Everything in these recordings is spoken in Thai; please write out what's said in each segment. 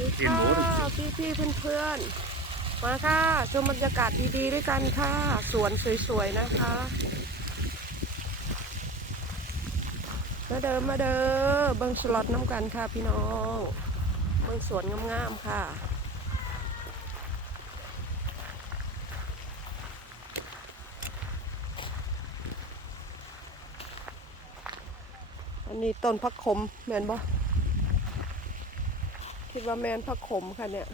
ดีค่ะพี่พี่ๆเพื่อนๆมาค่ะ ชมบรรยากาศดีๆด้วยกันค่ะ สวนสวยๆนะคะมาเดิมมาเด้อเบิ้งสล็อตน้ำกันค่ะพี่น้องเบิ้งสวนงามๆค่ะอันนี้ต้นพักขมแมนบ่ คิดว่าแมนพักขมค่ะเนี่ย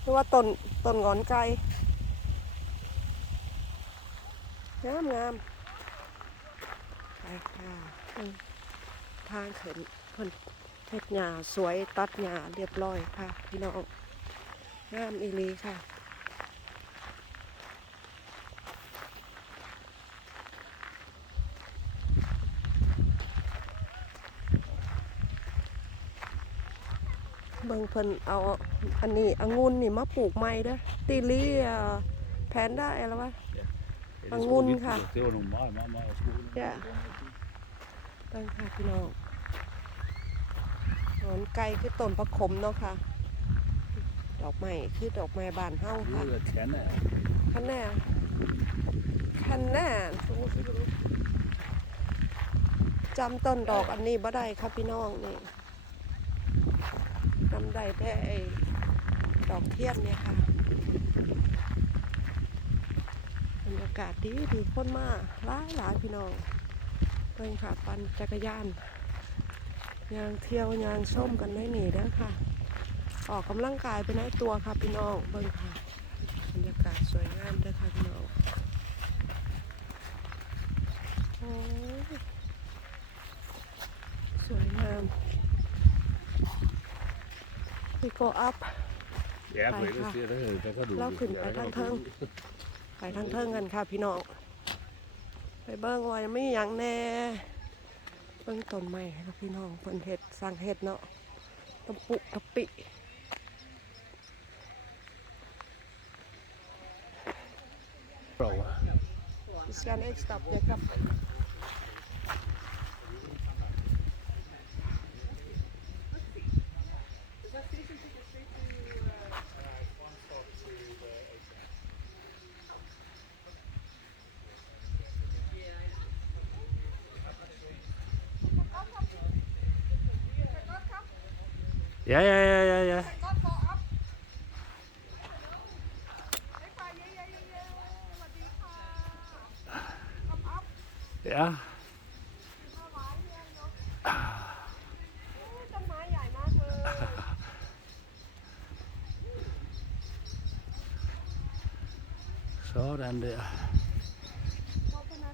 หรือว่าต้นต้นงอนไก่งามงามไปค่ะทางเขินเพิ่นเฮ็ดหญ้าสวยตัดหญ้าเรียบร้อยค่ะ พี่น้องงามอีลีค่ะ เบิ่งเพิ่นเอาอันนี้องุ่นนี่มาปลูกใหม่เด้อติลี่อ่าแพนด้าอะไรวะ Det Ang så mund vidt, her. Det var nogle meget, meget, meget store. Ja. เบิ่งค่ะพี่น้องหนอนไก่คือต้นประคมเนาะค่ะ ดอกไม้คือดอกไม้บานเฮาค่ะ Det er kande. คันแน่คันแน่ Så sikkert du. จำต้นดอกอันนี้บ่ได้ครับพี่น้องนี่ จำได้แต่ไอ้ดอกเทียนเนี่ยค่ะบรรยากาศดีดีคนมากหลายหลายพี่น้องเพิ่งค่ะปั่นจักรยานยางเที่ยวยางส้มกันได้หนีเด้อค่ะ ออกกำลังกายไปในตัวค่ะพี่น้องเบิ่งค่ะบรรยากาศสวยงามเด้อค่ะพี่น้องโอ้สวยงาม We go up Ja, for Ej, ellers her. der, der, der kan du... Lav køn, ja, ej, der kan lang du- ไปทางเทิงกันค่ะพี่น้อง ไปเบิ้งว่าไม่อย่างแน่ เบิ้งต้นไม้ให้พี่น้องเพิ่นเห็ดสร้างเห็ดเนาะตะปุตะปิ Bro. Iskan เอ็กซ์ตับเนี่ยครับ Ja, ja, ja, ja, ja. Ja. ต้นไม้ใหญ่มากเลย Sådan der. เพราะฉะนั้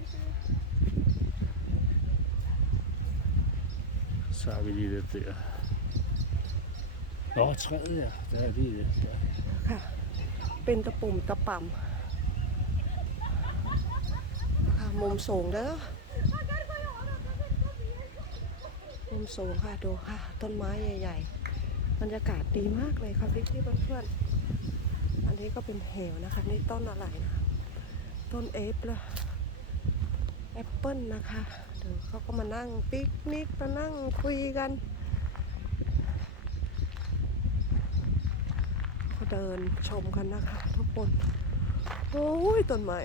træet ja. Der er lige det. Der. ค่ะ เป็นตะปุ่มตะป่ำค่ะมุมสูงเด้อมุมสูงค่ะดูค่ะ ต้นไม้ใหญ่ ๆ บรรยากาศดีมากเลยค่ะพี่พี่เพื่อนๆอันนี้ก็เป็นเหวนะคะ นี่ต้นอะไรนะต้นเอฟละแอปเปิลนะคะเดี๋ยวเขาก็มานั่งปิกนิกมานั่งคุยกัน เดินชมกันนะคะทุกคน โอ้ยต้นไม้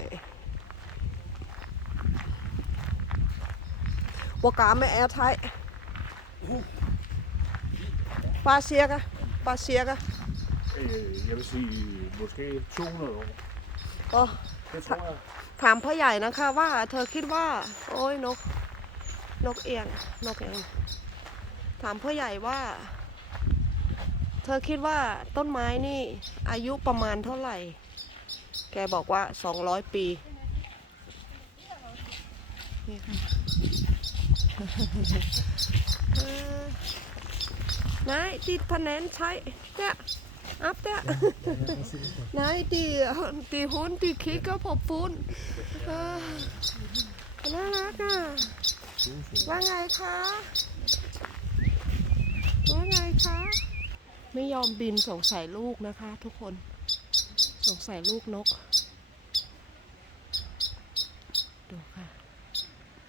วากาไม่แอร์ไทยปลาเซียกะปลาเซียกะ Øh, jeg vil sige, måske 200 år. โอ้ Det tror jeg. ถามพ่อใหญ่นะคะว่าเธอคิดว่า โอ้ยนก นกเอียงนกเอียงถามพ่อใหญ่ว่า เธอคิดว่าต้นไม้นี่อายุประมาณเท่าไหร่ แกบอกว่าสองร้อยปี นี่ค่ะนายติดพะแนนใช้เนี่ยอัพเนี่ย Nej, de, de hund, de kigger på fund. Øh, น่ารักอะว่าไงคะ ว่าไงคะ ไม่ยอมบินสงสัยลูกนะคะ ทุกคนสงสัยลูกนก ดูค่ะ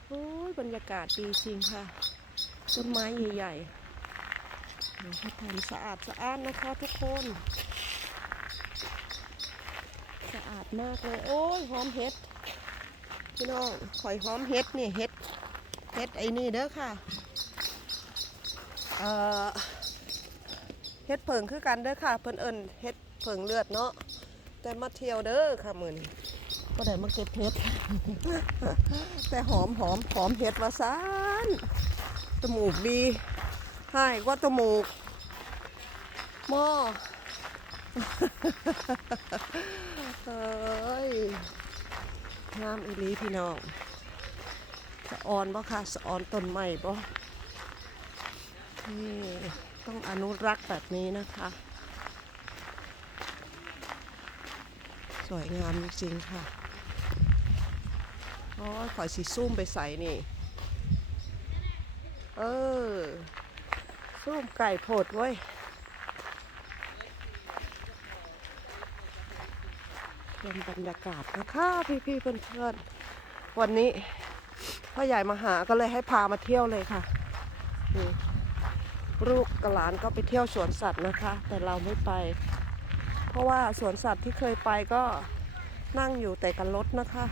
โอ้ยบรรยากาศดีจริงค่ะ ต้นไม้ใหญ่ๆดี๋ยวให้ทำสะอาดสะอาดนะคะ ทุกคน สะอาดมากเลย โอ้ยหอมเห็ดพี่น้องข่อยหอมเห็ดนี่เห็ดเห็ดไอ้นี่เด้อค่ะ เอ่อ เฮ็ดเผิงคือกันเด้อค่ะ เพิ่นเอิ้นเฮ็ดเผิงเลือดเนาะแต่มาเที่ยวเด้อค่ะมื้อนี้บ่ได้มาเก็บเห็ด แต่หอมหอมหอมเห็ดว่าซานจมูกดีให้กว่าจมูกหม้อเอ้ยงามอีหลีพี่น้องสะออนบ่ค่ะสะออนต้นไม้บ่นี่ ต้องอนุรักษ์แบบนี้นะคะ สวยงามจริงๆค่ะโอ้ยขอยสีซุ่มไปใส่นี่ เออซุ่มไก่โพดเว้ยเป็นบรรยากาศนะคะพี่ๆเพื่อนๆวันนี้พ่อใหญ่มาหาก็เลยให้พามาเที่ยวเลยค่ะนี่ ลูกกับหลานก็ไปเที่ยวสวนสัตว์นะคะ แต่เราไม่ไป เพราะว่าสวนสัตว์ที่เคยไปก็นั่งอยู่แต่กับรถนะคะ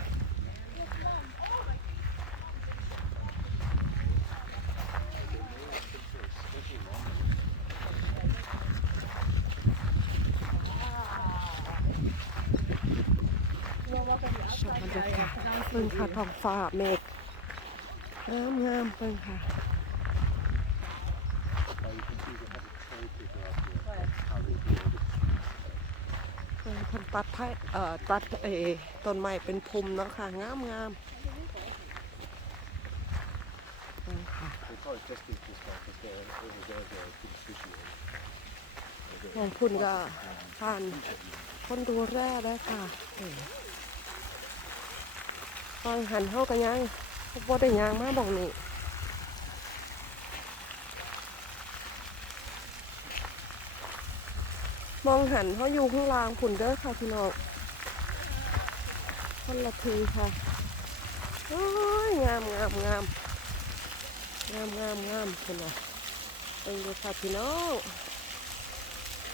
ชมบรรยากาศเพิ่งค่ะท้องฟ้าเมฆงามงามๆเพิ่งค่ะ เพิ่ง คนตัดไผ่เอ่อตัดเอต้นไม้เป็นภูมิเนาะค่ะงามงามเพิ่งค่ะ They probably tested this one because they're over there, they're pretty fishy. มองคุณก็ผ่านคนดูแร่ได้ค่ะฟังหันเข้ากันยังบ่ได้ยางมาบอกนี่ มองหันเขาอยู่ข้างล่างผุนเด้อค่ะพี่น้องคนละทีค่ะโอ้ยงามงามงามงามงามงามคุณน่ะเป็นดูค่ะพี่น้อง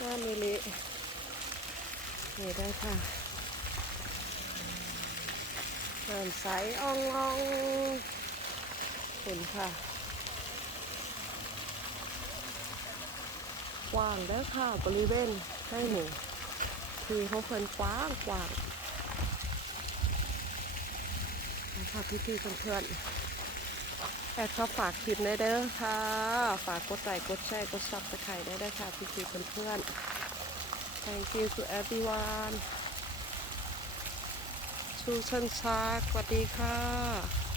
งามมิลินี่ได้ค่ะน้ำใสอ่องอ่องคุณค่ะกว้างเด้อค่ะบริเวณ ให้หนูคือเขาเพลินกว้างกว้างนะคะพี่พี่ๆเพื่อนๆแอดเขาฝากคลิปได้เด้อค่ะ ฝากกดไลค์กดแชร์กดซับสไครต์ได้เด้อค่ะพี่พี่ๆเพื่อนๆ thank you to everyone ชูชิญชาสวัสดีค่ะ